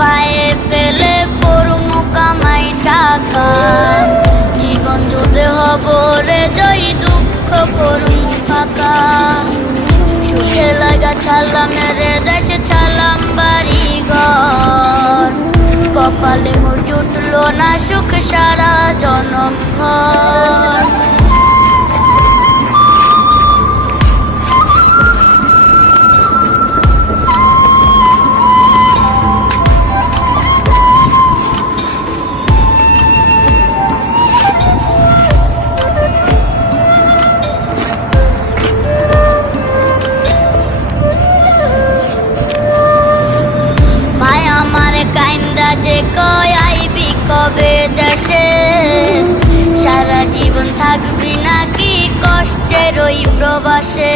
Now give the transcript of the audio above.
পায়ে পেলে করমু কামাই টাকা, জীবন যুদ্ধে হব রে জয়ী, দুঃখ করমু ফাঁকা। সুখের লাগা ছাড়লাম রে দেশে, ছাড়লাম বাড়ি ঘর, কপালে মোর জুটলো না সুখ সারা জনম ভর। যে কয় আইবি কবে দেশে, সারা জীবন থাকবি নাকি কষ্টের ওই প্রবাসে।